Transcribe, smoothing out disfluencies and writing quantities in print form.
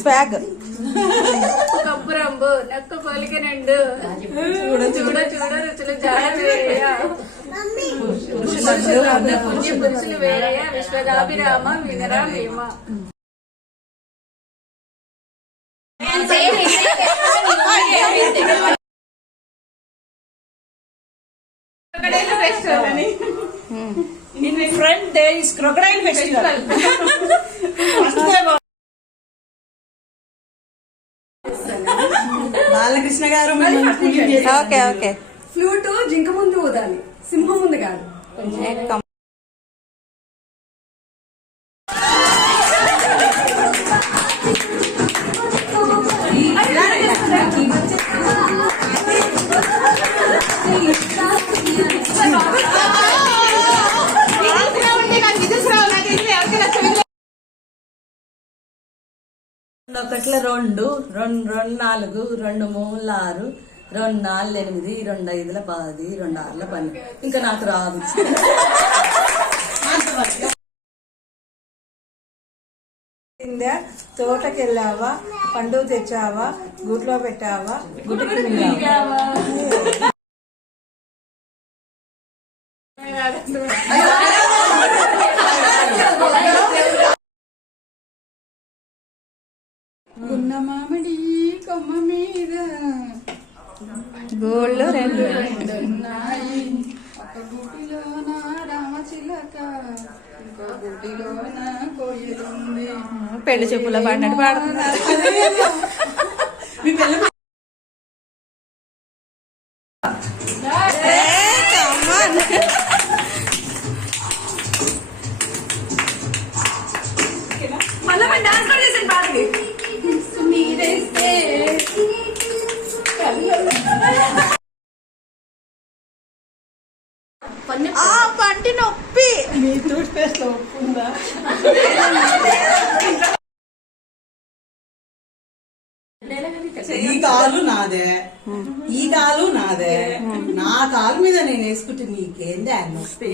Swag cup రంబు నక్క పలికినండు చూడ చూడ చూడ రుచులు జాడ వేరయ్యా పుణ్య పురుషులు వేరయ్యా విశ్వదాభిరామ వినరా భీమ. In my front there is crocodile festival. Balakrishna గారు ఓకే ఓకే. ఫ్లూటు జింక ముందు ఊదాలి, సింహం ముందు కాదు. ఒకట్ల 2 2 2 4 2 3 6 2 4 8 2 5 10 2 6 12 ఇంకా నాకు రాదు. తోటకి వెళ్ళావా, పండు తెచ్చావా, గుట్లో పెట్టావా, గుడికి వెళ్ళావా. గున్న మామిడి కొమ్మ మీద గోళ్ళు 2 ఉన్నాయి, ఒక గుటిలోన రామచిలక, ఇంకో గుటిలోన కోయిలుంది. పెళ్లి చెప్పుల పడినట్టు పాడుతున్నారు. పంటి నొప్పి. మీ టూత్ పేస్ట్ లో ఉప్పు ఉందా? ఈ కాలు నాదే, ఈ కాలు నాదే, నా కాలు మీద నేను వేసుకుంటే నీకేందే నొప్పి?